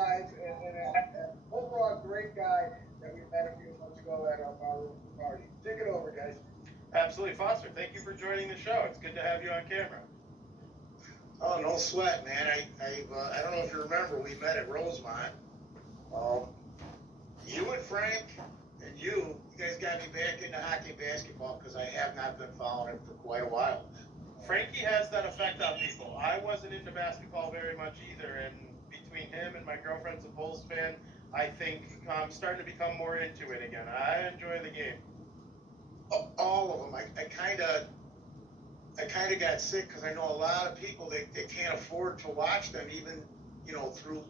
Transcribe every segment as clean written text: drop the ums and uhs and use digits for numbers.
life and overall great guy that we met a few months ago at our barroom party. Take it over, guys. Absolutely, Foster. Thank you for joining the show. It's good to have you on camera. Oh, no sweat, man. I don't know if you remember, we met at Rosemont. Um, you and Frank and you guys got me back into hockey and basketball because I have not been following it for quite a while. Frankie has that effect on people. I wasn't into basketball very much either, and between him and my girlfriend's a Bulls fan, I think I'm starting to become more into it again. I enjoy the game. All of them. I kind of got sick because I know a lot of people they can't afford to watch them even through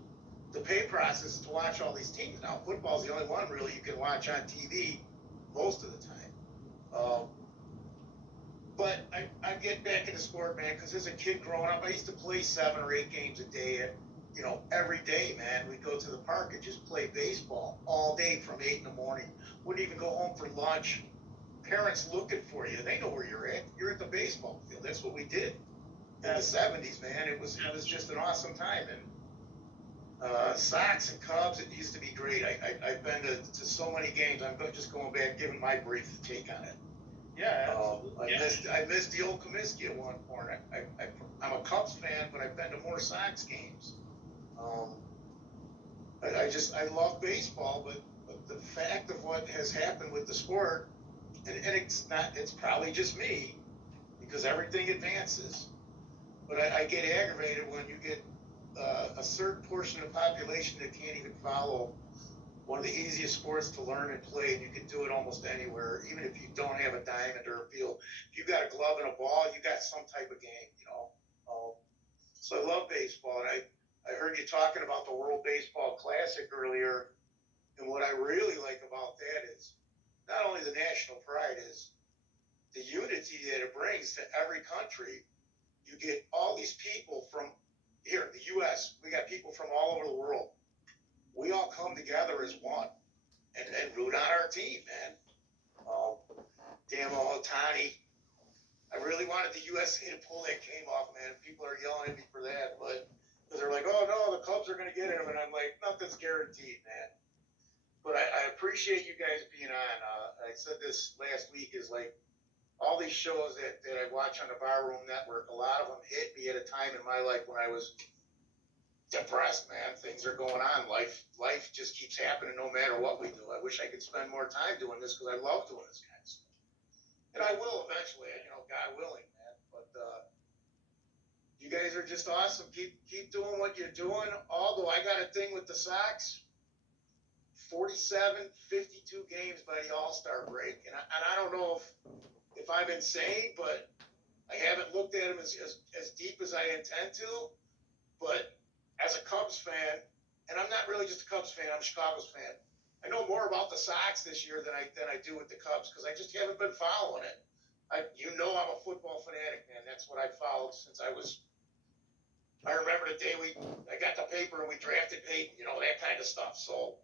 the pay process to watch all these teams. Now football's the only one really you can watch on TV most of the time. Um, but I'm getting back into sport, man, because as a kid growing up, I used to play 7 or 8 games a day. And, every day, man, we'd go to the park and just play baseball all day from 8 in the morning. Wouldn't even go home for lunch. Parents looking for you. They know where you're at. You're at the baseball field. That's what we did in the 70s, man. It was just an awesome time. And Sox and Cubs, it used to be great. I've been to so many games. I'm just going back, giving my brief take on it. Yeah, absolutely. I missed the old Comiskey at one point. I'm a Cubs fan, but I've been to more Sox games. I love baseball, but the fact of what has happened with the sport, and it's probably just me, because everything advances. But I get aggravated when you get a certain portion of the population that can't even follow one of the easiest sports to learn and play, and you can do it almost anywhere, even if you don't have a diamond or a field. If you got a glove and a ball, you got some type of game. So I love baseball, and I heard you talking about the World Baseball Classic earlier, and what I really like about that is not only the national pride is the unity that it brings to every country. You get all these people from here, the U.S., we got people from all over the world. We all come together as one and root on our team, man. Damn Ohtani. I really wanted the USA to pull that game off, man. People are yelling at me for that, but because they're like, oh no, the Cubs are going to get him. And I'm like, nothing's guaranteed, man. But I appreciate you guys being on. I said this last week is like all these shows that I watch on the Barroom Network, a lot of them hit me at a time in my life when I was depressed, man. Things are going on. Life just keeps happening no matter what we do. I wish I could spend more time doing this because I love doing this kind of stuff. And I will eventually, God willing, man. But you guys are just awesome. Keep doing what you're doing. Although I got a thing with the Sox, 47, 52 games by the All-Star break. And I don't know if I'm insane, but I haven't looked at them as deep as I intend to. But as a Cubs fan, and I'm not really just a Cubs fan, I'm a Chicago's fan. I know more about the Sox this year than I do with the Cubs because I just haven't been following it. I'm a football fanatic, man. That's what I've followed since I remember the day I got the paper and we drafted Peyton, that kind of stuff. So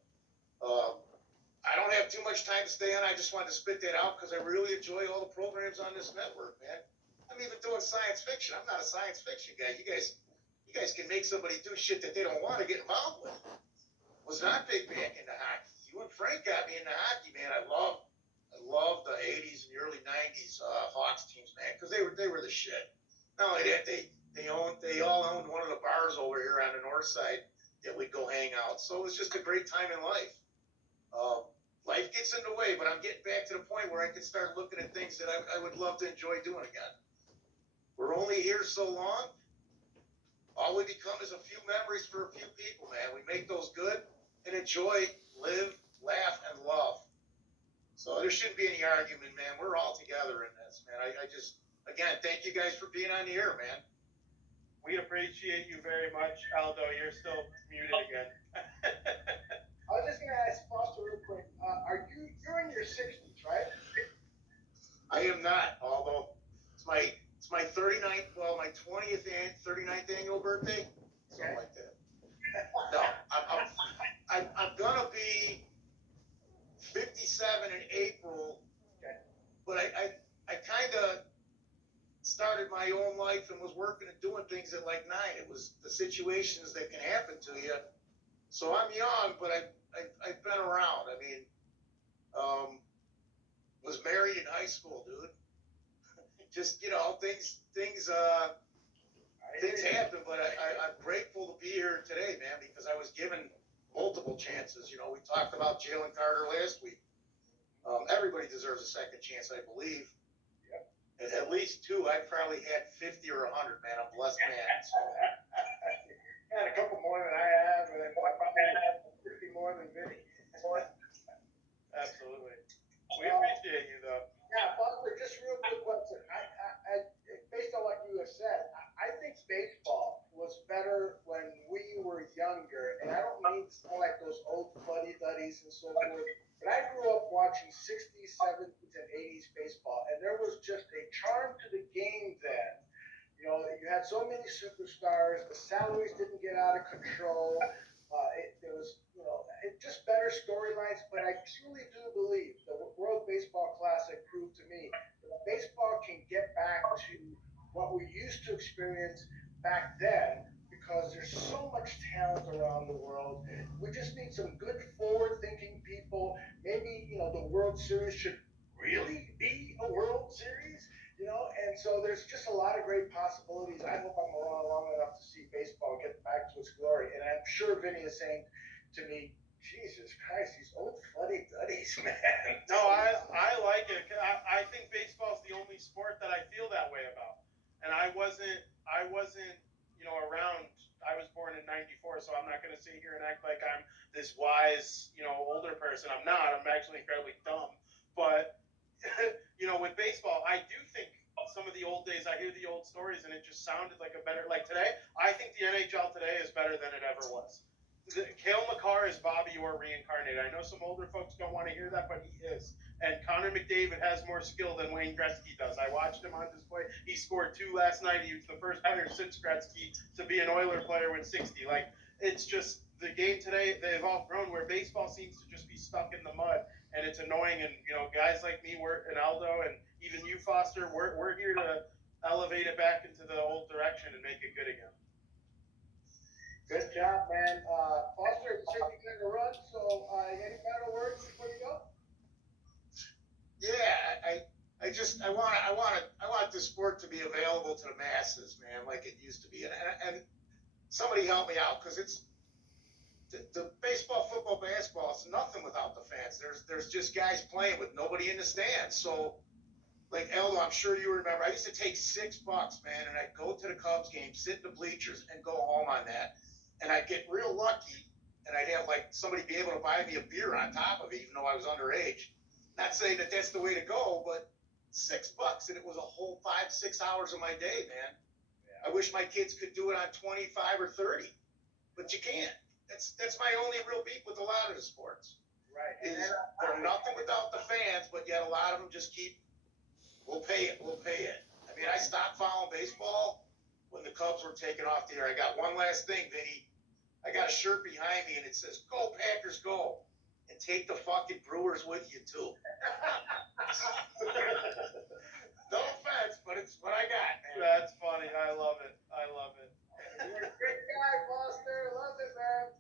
I don't have too much time to stay on. I just wanted to spit that out because I really enjoy all the programs on this network, man. I'm even doing science fiction. I'm not a science fiction guy. You guys can make somebody do shit that they don't want to get involved with. Was not big back into hockey. You and Frank got me into hockey, man. I love the 80s and the early 90s Hawks teams, man, because they were the shit. Not only that, they all owned one of the bars over here on the north side that we'd go hang out. So it was just a great time in life. Life gets in the way, but I'm getting back to the point where I can start looking at things that I would love to enjoy doing again. We're only here so long. All we become is a few memories for a few people, man. We make those good and enjoy, live, laugh, and love. So there shouldn't be any argument, man. We're all together in this, man. I just, again, thank you guys for being on the air, man. We appreciate you very much, Aldo. You're still muted again. I was just going to ask Foster real quick. You're in your 60s, right? I am not, although it's my 39th, my 39th annual birthday, something like that. No, I'm gonna be 57 in April, but I kind of started my own life and was working and doing things at like 9. It was the situations that can happen to you So I'm young, but I've been around. I mean, was married in high school, dude. Just, things happen, but I'm grateful to be here today, man, because I was given multiple chances. We talked about Jalen Carter last week. Everybody deserves a second chance, I believe. Yep. At least two. I probably had 50 or 100, man. I'm a blessed man. So. Had a couple more than I have, and I probably had 50 more than Vinny. Absolutely. We appreciate you, though. Yeah, Buckler, just real quick question. Based on what you have said, I think baseball was better when we were younger, and I don't mean to sound like those old fuddy-duddies and so forth, but I grew up watching 60s, 70s, and 80s baseball, and there was just a charm to the game then. You had so many superstars, the salaries didn't get out of control. There was, just better storylines. But I truly do believe the World Baseball Classic proved to me that baseball can get back to what we used to experience back then, because there's so much talent around the world. We just need some good forward-thinking people. Maybe, the World Series should really be a World Series. And so there's just a lot of great possibilities. I hope I'm around long enough to see baseball get back to its glory. And I'm sure Vinny is saying to me, Jesus Christ, these old fuddy-duddies, man. No, I like it. I think baseball's the only sport that I feel that way about. And I wasn't, around. I was born in '94, so I'm not going to sit here and act like I'm this wise, older person. I'm not. I'm actually incredibly dumb. But with baseball, I do think some of the old days, I hear the old stories, and it just sounded like like today, I think the NHL today is better than it ever was. Cale Makar is Bobby Orr reincarnated. I know some older folks don't want to hear that, but he is. And Connor McDavid has more skill than Wayne Gretzky does. I watched him on display. He scored 2 last night. He was the first player since Gretzky to be an Oiler player with 60. Like, it's just the game today, they've all grown, where baseball seems to just be stuck in the mud, and it's annoying. And, guys like me, and Aldo, and even you, Foster, we're here to elevate it back into the old direction and make it good again. Good job, man. Foster, you said you're going to run, so any final words before you go? Yeah, I want this sport to be available to the masses, man, like it used to be. And somebody help me out, because it's the baseball, football, basketball. It's nothing without the fans. There's just guys playing with nobody in the stands. So, like Eldo, I'm sure you remember, I used to take $6, man, and I'd go to the Cubs game, sit in the bleachers, and go home on that. And I'd get real lucky, and I'd have like somebody be able to buy me a beer on top of it, even though I was underage. Not saying that that's the way to go, but $6, and it was a whole 5-6 hours of my day, man. Yeah. I wish my kids could do it on 25 or 30, but you can't. That's my only real beef with a lot of the sports. Right. They're nothing without the fans, but yet a lot of them just we'll pay it. I mean, I stopped following baseball when the Cubs were taken off the air. I got one last thing, Vinny. I got a shirt behind me, and it says, "Go Packers, go." And take the fucking Brewers with you, too. No offense, but it's what I got, man. That's funny. I love it. You're a great guy, Foster. Love it, man.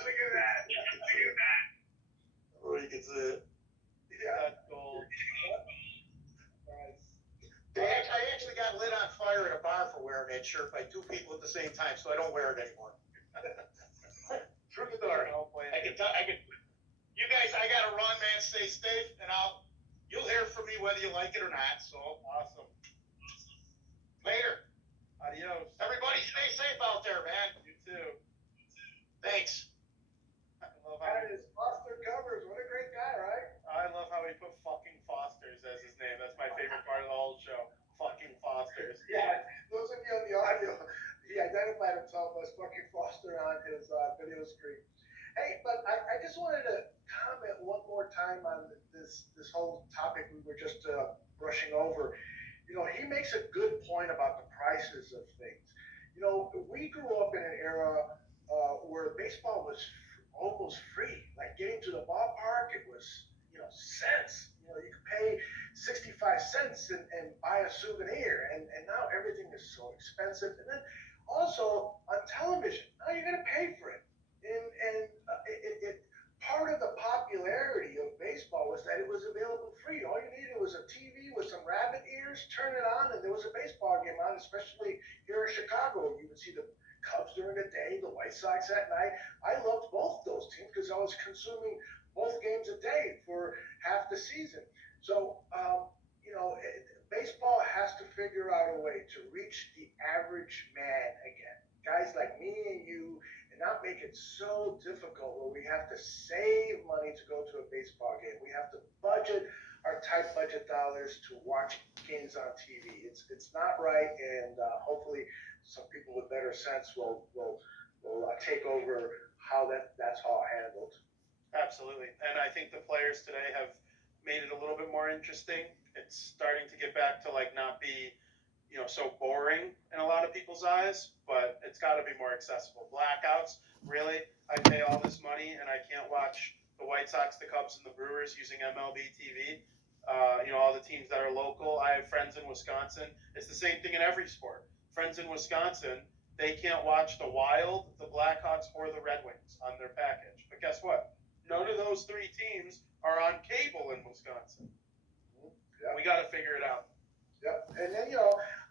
Look at that. Or you can see it. Yeah. That's gold. Nice. I actually got lit on fire at a bar for wearing that shirt by 2 people at the same time, so I don't wear it anymore. True story. You guys, I gotta run, man. Stay safe, and you'll hear from me whether you like it or not. So Awesome. Later. Adios. Everybody, stay safe out there, man. You too. Thanks. That is Foster Covers. What a great guy, right? I love how he put fucking Fosters as his name. That's my favorite part of the whole show. Fucking Fosters. Yeah, those of you on the audio, he identified himself as fucking Foster on his video screen. Hey, but I just wanted to comment one more time on this whole topic we were just brushing over. He makes a good point about the prices of things. We grew up in an era where baseball was almost free. Like getting to the ballpark, it was, cents. You could pay 65 cents and buy a souvenir. And now everything is so expensive. And then also on television, now you're going to pay for it. In on, especially here in Chicago. You would see the Cubs during the day, the White Sox at night. I loved both those teams because I was consuming both games a day for half the season. So, baseball has to figure out a way to reach the average man again. Guys like me and you, and not make it so difficult where we have to save money to go to a baseball game. We have to budget our tight budget dollars to watch games on TV. It's not right, and hopefully some people with better sense will take over how that's all handled. Absolutely. And I think the players today have made it a little bit more interesting. It's starting to get back to like not be, so boring in a lot of people's eyes, but it's got to be more accessible. Blackouts, really? I pay all this money and I can't watch the White Sox, the Cubs, and the Brewers using MLB TV. All the teams that are local. I have friends in Wisconsin. It's the same thing in every sport. Friends in Wisconsin, they can't watch the Wild, the Blackhawks, or the Red Wings on their package. But guess what? None of those three teams are on cable in Wisconsin. Yeah. We got to figure it out. Yep. And then,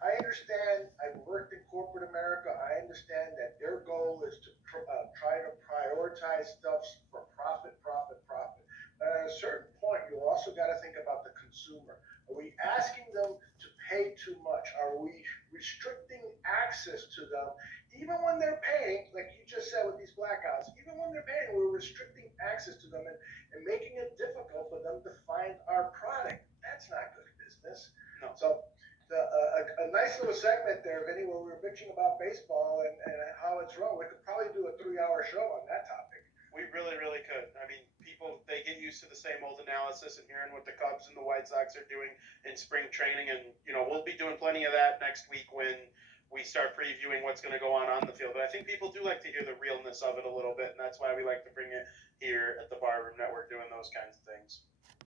I understand, I've worked in corporate America. I understand that their goal is to try to prioritize stuff for profit, profit, profit. But at a certain point, you also got to think about the consumer. Are we asking them to pay too much? Are we restricting access to them? Even when they're paying, like you just said with these blackouts, even when they're paying, we're restricting access to them and making it difficult for them to find our product. That's not good business. No. So a nice little segment there, Vinny, where we were bitching about baseball and how it's wrong. We could probably do a 3-hour show on that topic. We really, really could. I mean, people, they get used to the same old analysis and hearing what the Cubs and the White Sox are doing in spring training. And, we'll be doing plenty of that next week when we start previewing what's going to go on the field. But I think people do like to hear the realness of it a little bit. And that's why we like to bring it here at the Barroom Network doing those kinds of things.